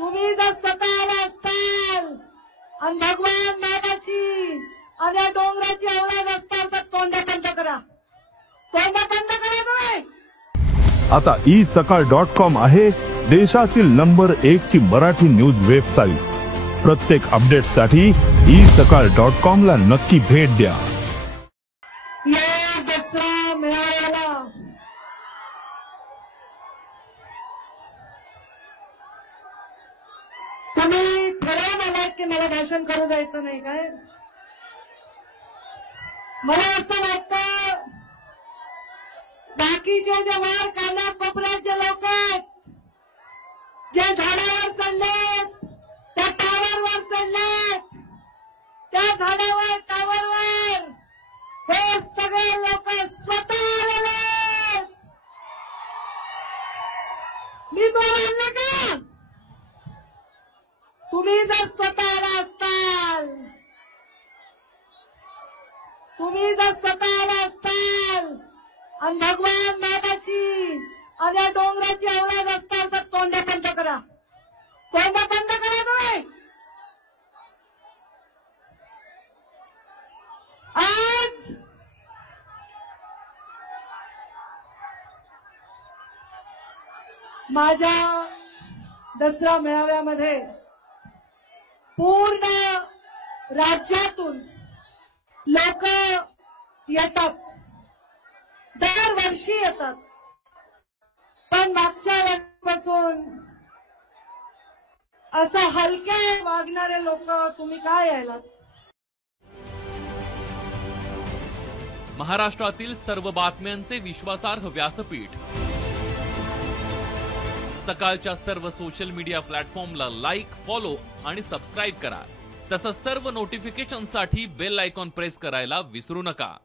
तुम्ही जर स्वतःला असताल आणि भगवान नागाची आणि डोंगराची आवाज असताल तर तोंड बंद करा. तोंड बंद करा तुम्ही. आता isakal.com आहे देशातील नंबर 1 ची मराठी न्यूज वेबसाईट. प्रत्येक अपडेटसाठी isakal.com ला नक्की भेट द्या. या दसरा मेळाव्याला तुम्ही ठरवून आलात की मला भाषण करू द्यायचं नाही काय. मला असं वाटतं बाकीचे जे वर काना कोपऱ्यात जे लोक जे झाडावर चढलेत त्या टावरवर चढलेत त्या झाडावर टावरवर हे सगळे लोक स्वतः आलेले. मी तुम्हाला म्हणलं का तुम्ही जर स्वतःला असताल आणि भगवान नागाची आणि डोंगराची आवाज असताल तर तोंड बंद करा. तोंड बंद करा तुम्ही. आज माझ्या दसरा मेळाव्यामध्ये पूर्ण राज्यातून लोक येतात. दरवर्षी येतात. पण मागच्या वर्षापासून असं हलके वागणारे लोक तुम्ही काय यायलात. महाराष्ट्रातील सर्व बातम्यांचे विश्वासार्ह व्यासपीठ सकाळच्या सर्व सोशल मीडिया प्लॅटफॉर्मला लाईक, फॉलो आणि सबस्क्राईब करा. तसंच सर्व नोटिफिकेशनसाठी बेल आयकॉन प्रेस करायला विसरू नका.